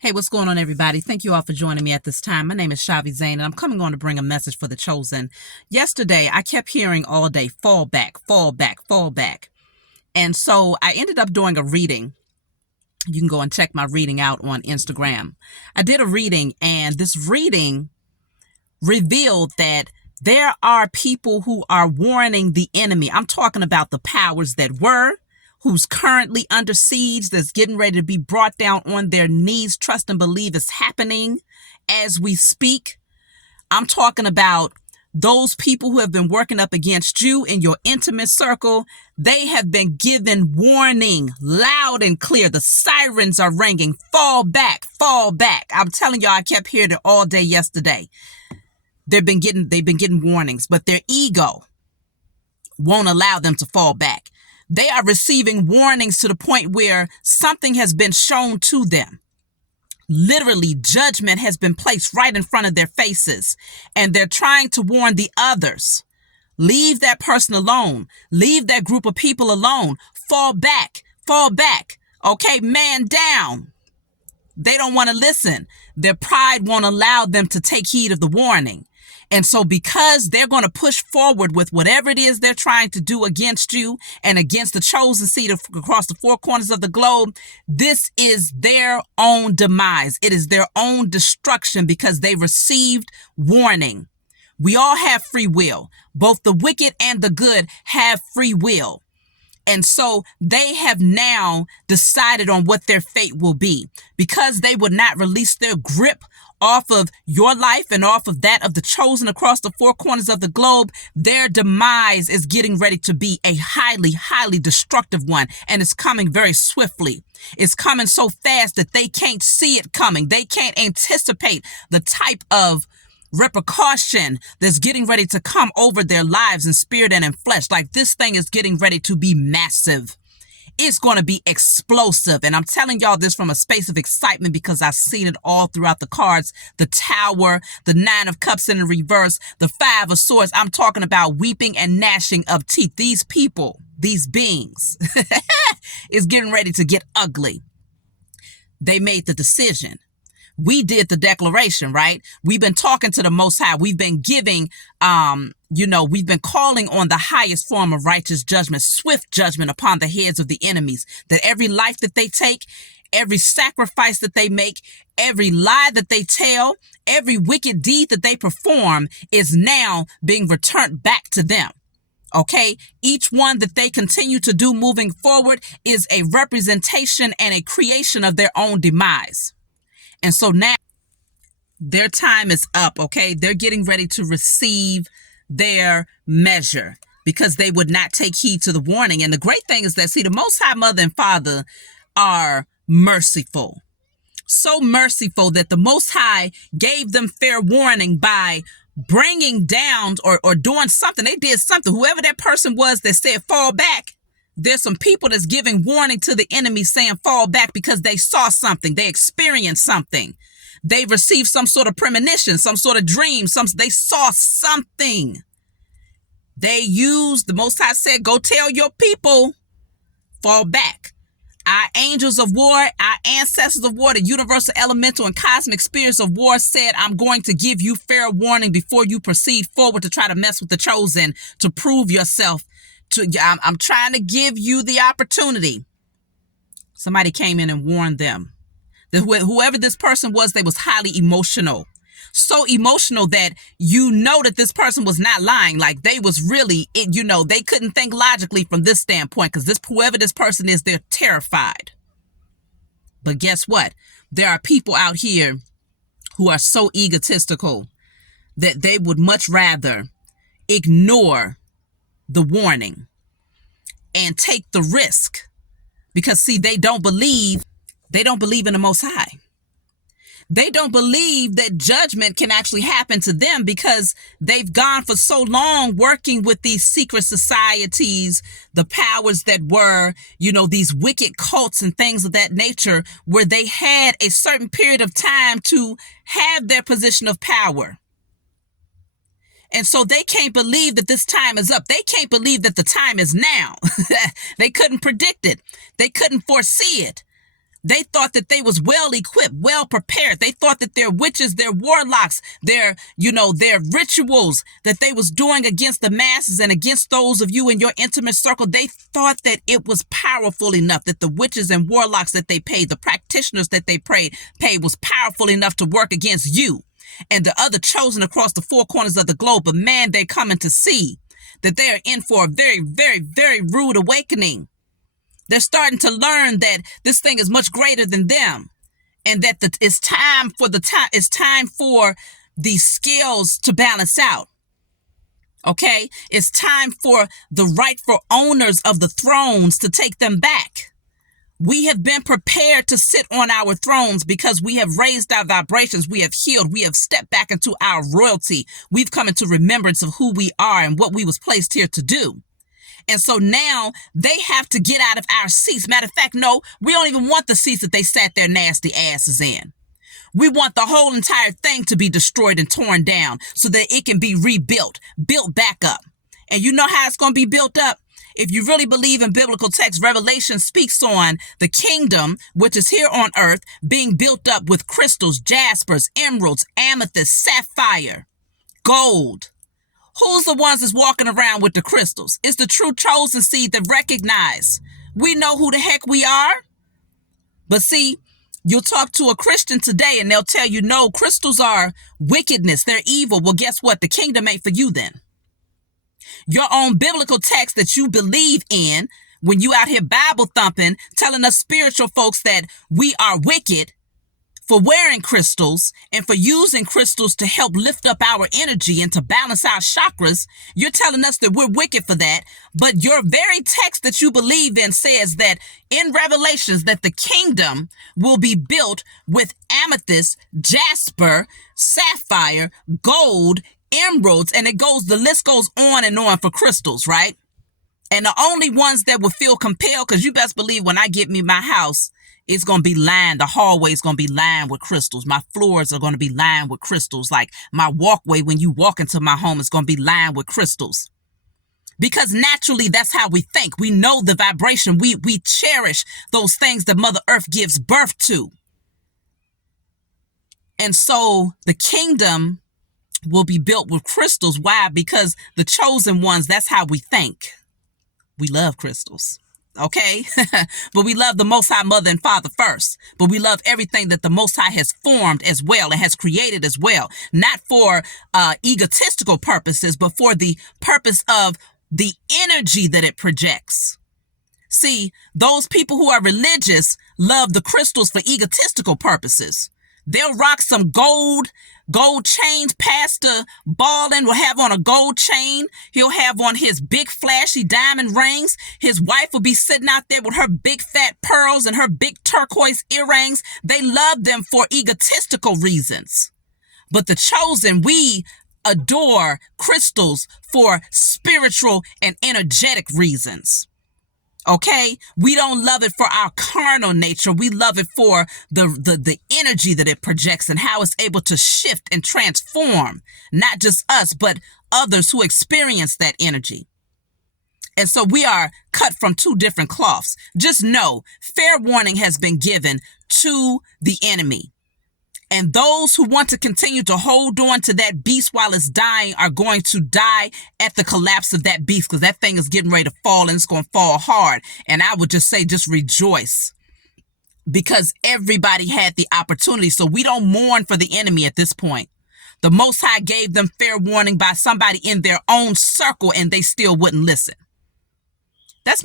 Hey, what's going on, everybody? Thank you all for joining me at this time. My name is Shavi Zain, and I'm coming on to bring a message for the chosen. Yesterday, I kept hearing all day, fall back, fall back, fall back. And so I ended up doing a reading. You can go and check my reading out on Instagram. I did a reading, and this reading revealed that there are people who are warning the enemy. I'm talking about the powers that were, who's currently under siege, that's getting ready to be brought down on their knees. Trust and believe it's happening as we speak. I'm talking about those people who have been working up against you in your intimate circle. They have been given warning loud and clear. The sirens are ringing. Fall back, fall back. I'm telling y'all, I kept hearing it all day yesterday. They've been getting warnings, but their ego won't allow them to fall back. They are receiving warnings to the point where something has been shown to them. Literally, judgment has been placed right in front of their faces, and they're trying to warn the others. Leave that person alone. Leave that group of people alone. Fall back. Fall back. Okay, man down. They don't want to listen. Their pride won't allow them to take heed of the warning. And so because they're going to push forward with whatever it is they're trying to do against you and against the chosen seed across the four corners of the globe, this is their own demise. It is their own destruction because they received warning. We all have free will. Both the wicked and the good have free will. And so they have now decided on what their fate will be. Because they would not release their grip off of your life and off of that of the chosen across the four corners of the globe, their demise is getting ready to be a highly, highly destructive one. And it's coming very swiftly. It's coming so fast that they can't see it coming. They can't anticipate the type of repercussion that's getting ready to come over their lives in spirit and in flesh. Like, this thing is getting ready to be massive. It's going to be explosive. And I'm telling y'all this from a space of excitement because I've seen it all throughout the cards. The Tower, the Nine of Cups in the reverse, the Five of Swords. I'm talking about weeping and gnashing of teeth. These people, these beings is getting ready to get ugly. They made the decision. We did the declaration, right? We've been talking to the Most High. We've been giving, we've been calling on the highest form of righteous judgment, swift judgment upon the heads of the enemies, that every life that they take, every sacrifice that they make, every lie that they tell, every wicked deed that they perform is now being returned back to them. Okay, each one that they continue to do moving forward is a representation and a creation of their own demise. And so now their time is up, okay? They're getting ready to receive their measure because they would not take heed to the warning. And the great thing is that, see, the Most High Mother and Father are merciful. So merciful that the Most High gave them fair warning by bringing down or doing something. They did something. Whoever that person was that said fall back, there's some people that's giving warning to the enemy saying fall back because they saw something. They experienced something. They received some sort of premonition, some sort of dream. They saw something. They used, the Most High said, go tell your people, fall back. Our angels of war, our ancestors of war, the universal, elemental, and cosmic spirits of war said, I'm going to give you fair warning before you proceed forward to try to mess with the chosen, to prove yourself. I'm trying to give you the opportunity. Somebody came in and warned them that whoever this person was, they was highly emotional. So emotional that that this person was not lying. Like, they was really, they couldn't think logically from this standpoint because whoever this person is, they're terrified. But guess what? There are people out here who are so egotistical that they would much rather ignore the warning and take the risk because, see, they don't believe in the Most High. They don't believe that judgment can actually happen to them because they've gone for so long working with these secret societies, the powers that were, these wicked cults and things of that nature, where they had a certain period of time to have their position of power. And so they can't believe that this time is up. They can't believe that the time is now. They couldn't predict it. They couldn't foresee it. They thought that they was well equipped, well prepared. They thought that their witches, their warlocks, their rituals that they was doing against the masses and against those of you in your intimate circle, they thought that it was powerful enough, that the witches and warlocks that they paid, the practitioners that they paid was powerful enough to work against you and the other chosen across the four corners of the globe. But man, they're coming to see that they are in for a very, very, very rude awakening. They're starting to learn that this thing is much greater than them, and that it's time for the scales to balance out. Okay? It's time for the rightful owners of the thrones to take them back. We have been prepared to sit on our thrones because we have raised our vibrations. We have healed. We have stepped back into our royalty. We've come into remembrance of who we are and what we was placed here to do. And so now they have to get out of our seats. Matter of fact, no, we don't even want the seats that they sat their nasty asses in. We want the whole entire thing to be destroyed and torn down so that it can be rebuilt, built back up. And you know how it's going to be built up? If you really believe in biblical text, Revelation speaks on the kingdom, which is here on earth, being built up with crystals, jaspers, emeralds, amethyst, sapphire, gold. Who's the ones that's walking around with the crystals? It's the true chosen seed that recognize. We know who the heck we are. But see, you'll talk to a Christian today and they'll tell you, no, crystals are wickedness. They're evil. Well, guess what? The kingdom ain't for you then. Your own biblical text that you believe in, when you out here Bible thumping, telling us spiritual folks that we are wicked for wearing crystals and for using crystals to help lift up our energy and to balance our chakras, you're telling us that we're wicked for that. But your very text that you believe in says that in Revelations that the kingdom will be built with amethyst, jasper, sapphire, gold, emeralds, and the list goes on and on for crystals, right? And the only ones that will feel compelled, because you best believe when I get me my house, it's going to be lined. The hallway is going to be lined with crystals. My floors are going to be lined with crystals. Like my walkway, when you walk into my home, is going to be lined with crystals. Because naturally, that's how we think. We know the vibration. We cherish those things that Mother Earth gives birth to. And so the kingdom will be built with crystals. Why? Because the chosen ones, that's how we think. We love crystals. Okay? But we love the Most High Mother and Father first. But we love everything that the Most High has formed as well and has created as well. Not for egotistical purposes, but for the purpose of the energy that it projects. See, those people who are religious love the crystals for egotistical purposes. They'll rock some gold chains. Pastor Baldwin will have on a gold chain. He'll have on his big flashy diamond rings. His wife will be sitting out there with her big fat pearls and her big turquoise earrings. They love them for egotistical reasons. But the chosen, we adore crystals for spiritual and energetic reasons. Okay, we don't love it for our carnal nature. We love it for the energy that it projects and how it's able to shift and transform, not just us, but others who experience that energy. And so we are cut from two different cloths. Just know, fair warning has been given to the enemy. And those who want to continue to hold on to that beast while it's dying are going to die at the collapse of that beast, because that thing is getting ready to fall and it's going to fall hard. And I would just say, just rejoice, because everybody had the opportunity. So we don't mourn for the enemy at this point. The Most High gave them fair warning by somebody in their own circle and they still wouldn't listen. That's